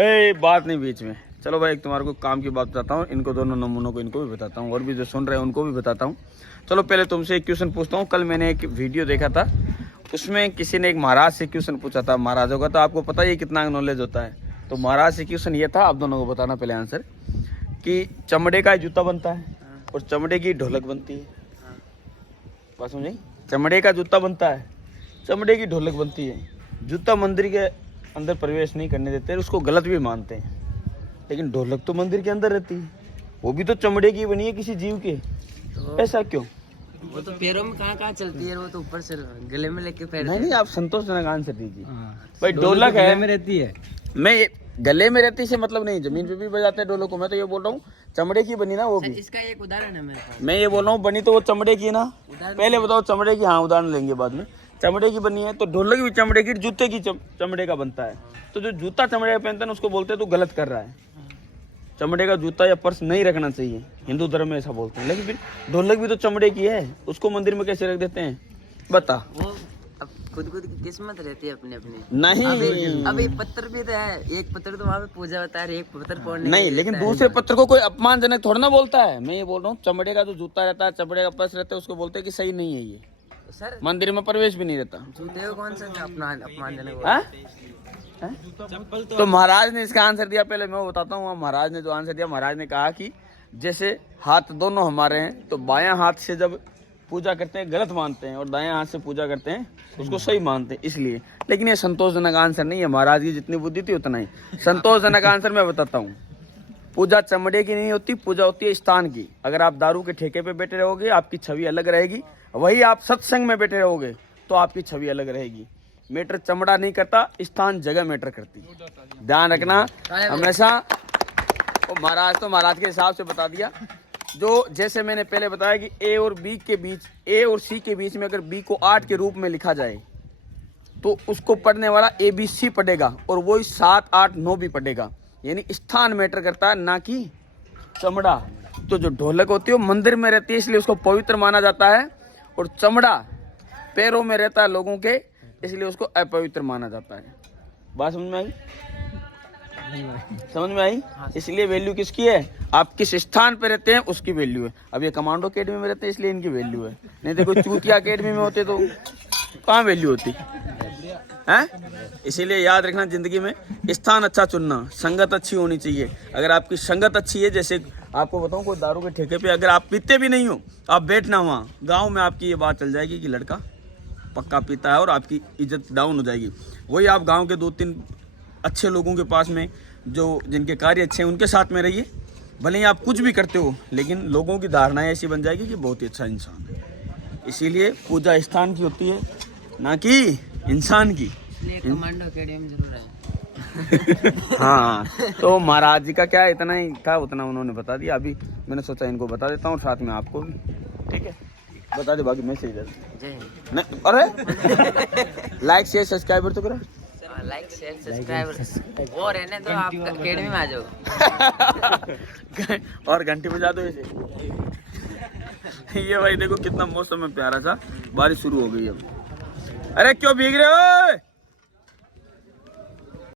ए बात नहीं बीच में। चलो भाई एक तुम्हारे को काम की बात बताता हूँ, इनको दोनों नमूनों को इनको भी बताता हूँ और भी जो सुन रहे हैं उनको भी बताता हूँ। चलो पहले तुमसे एक क्वेश्चन पूछता हूँ। कल मैंने एक वीडियो देखा था, उसमें किसी ने एक महाराज से क्वेश्चन पूछा था। महाराजों का तो आपको पता ही कितना नॉलेज होता है। तो महाराज से क्वेश्चन ये था, आप दोनों को बताना पहले आंसर, कि चमड़े का जूता बनता है और चमड़े की ढोलक बनती है। बात समझी? चमड़े का जूता बनता है, चमड़े की ढोलक बनती है। जूता मंदिर के अंदर प्रवेश नहीं करने देते, उसको गलत भी मानते हैं, लेकिन ढोलक तो मंदिर के अंदर रहती है, वो भी तो चमड़े की बनी है किसी जीव के। तो ऐसा क्यों? वो तो पैरों में कहाँ चलती है, वो तो ऊपर से गले में लेके पैर। नहीं आप संतोषजनक आंसर दीजिए। भाई ढोलक है, में रहती है। मैं गले में रहती से मतलब नहीं, जमीन पे भी बजाते हैं ढोलक को। मैं तो ये बोल रहा हूँ चमड़े की बनी ना वो भी। इसका एक उदाहरण है मेरे पास। मैं ये बोल रहा हूँ बनी तो वो चमड़े की है ना। पहले बताओ चमड़े की, हाँ उदाहरण लेंगे बाद में। चमड़े की बनी है तो ढोलक भी चमड़े की, जूते की चमड़े का बनता है। तो जो जूता चमड़े का पहनता है ना उसको बोलते हैं तो गलत कर रहा है। चमड़े का जूता या पर्स नहीं रखना चाहिए, हिंदू धर्म में ऐसा बोलते हैं। लेकिन फिर ढोलक भी तो चमड़े की है, उसको मंदिर में कैसे रख देते हैं बता? वो अब खुद की किस्मत रहती है अपनी अपनी। नहीं अभी पत्थर भी तो है, एक पत्थर तो वहाँ पे पूजा होता है, एक पत्थर फोड़ने नहीं, लेकिन दूसरे पत्थर को कोई अपमानजनक थोड़ा ना बोलता है। मैं ये बोल रहा हूँ चमड़े का जो जूता रहता है, चमड़े का पर्स रहता है, उसको बोलते हैं कि सही नहीं है ये। सर मंदिर में प्रवेश भी नहीं रहता। जूते को कौन सा अपमानजनक? तो महाराज ने इसका आंसर दिया, पहले मैं बताता हूँ। महाराज ने जो आंसर दिया, महाराज ने कहा कि जैसे हाथ दोनों हमारे हैं तो बायां हाथ से जब पूजा करते हैं गलत मानते हैं और दायां हाथ से पूजा करते हैं उसको सही मानते हैं, इसलिए। लेकिन ये संतोषजनक आंसर नहीं है, महाराज की जितनी बुद्धि थी उतना ही। संतोषजनक आंसर मैं बताता हूँ। पूजा चमड़े की नहीं होती, पूजा होती है स्थान की। अगर आप दारू के ठेके पे बैठे रहोगे आपकी छवि अलग रहेगी, वही आप सत्संग में बैठे रहोगे तो आपकी छवि अलग रहेगी। मैटर चमड़ा नहीं करता, स्थान जगह मैटर करती है, ध्यान रखना हमेशा। और महाराज तो महाराज के हिसाब से बता दिया। जो जैसे मैंने पहले बताया कि ए और बी के बीच, ए और सी के बीच में अगर बी को 8 के रूप में लिखा जाए तो उसको पढ़ने वाला ABC पढ़ेगा और वही 7, 8, 9 भी पढ़ेगा। यानी स्थान मैटर करता है, ना कि चमड़ा। तो जो ढोलक होती है वो मंदिर में रहती है इसलिए उसको पवित्र माना जाता है, और चमड़ा पैरों में रहता है लोगों के इसलिए उसको अपवित्र माना जाता है। बात समझ में आई? समझ में आई? इसलिए वैल्यू किसकी है? आप किस स्थान पे रहते हैं उसकी वैल्यू है। अब ये कमांडो अकेडमी में रहते हैं इसलिए इनकी वैल्यू है, नहीं तो कोई चूतिया अकेडमी में होते तो कहाँ वैल्यू होती है? इसीलिए याद रखना जिंदगी में स्थान अच्छा चुनना, संगत अच्छी होनी चाहिए। अगर आपकी संगत अच्छी है, जैसे आपको बताऊं कोई दारू के ठेके पे अगर आप पीते भी नहीं हो, आप बैठना वहाँ, गाँव में आपकी ये बात चल जाएगी कि लड़का पक्का पीता है और आपकी इज्जत डाउन हो जाएगी। वही आप गांव के 2-3 अच्छे लोगों के पास में, जो जिनके कार्य अच्छे हैं उनके साथ में रहिए। भले ही आप कुछ भी करते हो लेकिन लोगों की धारणाएं ऐसी बन जाएगी कि बहुत ही अच्छा इंसान है। इसीलिए पूजा स्थान की होती है ना कि इंसान की। कमांडो अकेडमी जरूर है। हाँ, तो महाराज जी का क्या इतना ही था, उतना उन्होंने बता दिया। अभी मैंने सोचा इनको बता देता हूँ साथ में आपको भी, ठीक है? बता दे, बाकी मैसेज नहीं। अरे लाइक शेयर सब्सक्राइबर तो करो। लाइक शेयर सब्सक्राइबर वो रहने दो, आप अकेडमी में आ जाओ। और घंटी बजा दो ऐसे। ये भाई देखो कितना मौसम में प्यारा सा, बारिश शुरू हो गई अब। अरे क्यों भीग रहे हो?